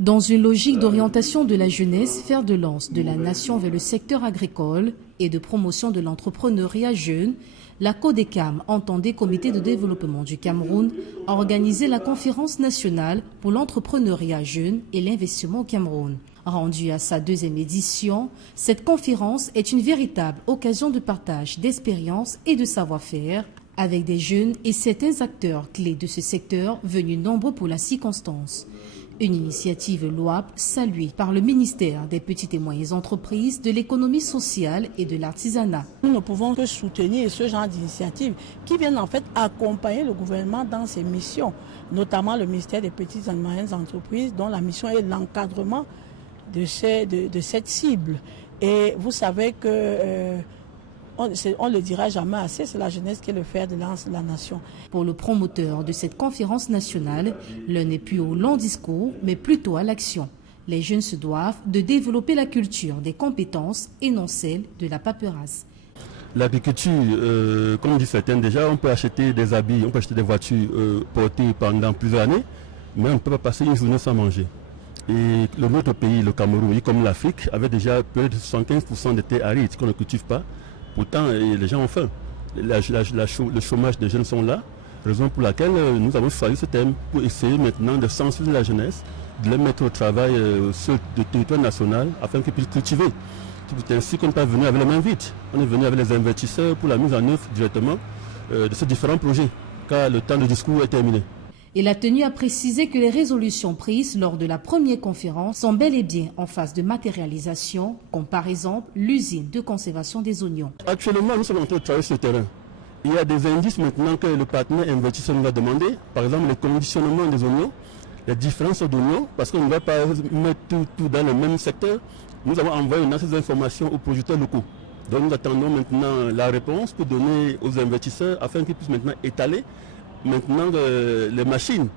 Dans une logique d'orientation de la jeunesse, fer de lance de la nation vers le secteur agricole et de promotion de l'entrepreneuriat jeune, la CODECAM, entendée Comité de développement du Cameroun, a organisé la conférence nationale pour l'entrepreneuriat jeune et l'investissement au Cameroun. Rendue à sa deuxième édition, cette conférence est une véritable occasion de partage d'expériences et de savoir-faire avec des jeunes et certains acteurs clés de ce secteur venus nombreux pour la circonstance. Une initiative louable saluée par le ministère des Petites et Moyennes Entreprises, de l'économie sociale et de l'artisanat. Nous ne pouvons que soutenir ce genre d'initiatives qui viennent en fait accompagner le gouvernement dans ses missions, notamment le ministère des Petites et Moyennes Entreprises dont la mission est l'encadrement de cette cible. Et vous savez que on ne le dira jamais assez, c'est la jeunesse qui est le fer de lance de la nation. Pour le promoteur de cette conférence nationale, l'un n'est plus au long discours, mais plutôt à l'action. Les jeunes se doivent de développer la culture des compétences et non celle de la paperasse. L'agriculture, comme dit certains déjà, on peut acheter des habits, on peut acheter des voitures portées pendant plusieurs années, mais on ne peut pas passer une journée sans manger. Et notre pays, le Cameroun, comme l'Afrique, avait déjà près de 75% de terres arides qu'on ne cultive pas. Pourtant, les gens ont faim. Le chômage des jeunes sont là, raison pour laquelle nous avons choisi ce thème pour essayer maintenant de sensibiliser la jeunesse, de les mettre au travail sur le territoire national afin qu'ils puissent cultiver. C'est ainsi qu'on n'est pas venu avec les mains vides. On est venu avec les investisseurs pour la mise en œuvre directement de ces différents projets, car le temps de discours est terminé. Il a tenu à préciser que les résolutions prises lors de la première conférence sont bel et bien en phase de matérialisation, comme par exemple l'usine de conservation des oignons. Actuellement, nous sommes en train de travailler sur le terrain. Il y a des indices maintenant que le partenaire investisseur nous a demandé, par exemple le conditionnement des oignons, les différences d'oignons, parce qu'on ne va pas mettre tout dans le même secteur. Nous avons envoyé ces informations aux producteurs locaux. Donc nous attendons maintenant la réponse pour donner aux investisseurs afin qu'ils puissent maintenant étaler maintenant les machines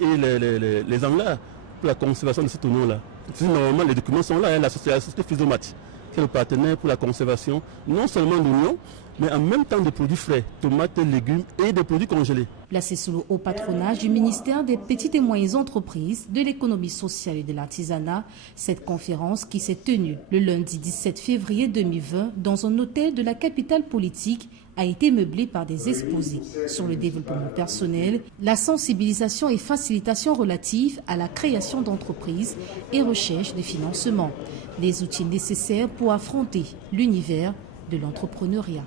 et les hangars pour la conservation de cet oignon-là. Normalement, les documents sont là, la société Physomat, qui est le partenaire pour la conservation, non seulement d'oignons, mais en même temps de produits frais, tomates, légumes et des produits congelés. Placée sous le haut patronage du ministère des Petites et Moyennes Entreprises, de l'économie sociale et de l'artisanat, cette conférence qui s'est tenue le lundi 17 février 2020 dans un hôtel de la capitale politique a été meublée par des exposés sur le développement personnel, la sensibilisation et facilitation relative à la création d'entreprises et recherche de financement, des outils nécessaires pour affronter l'univers de l'entrepreneuriat.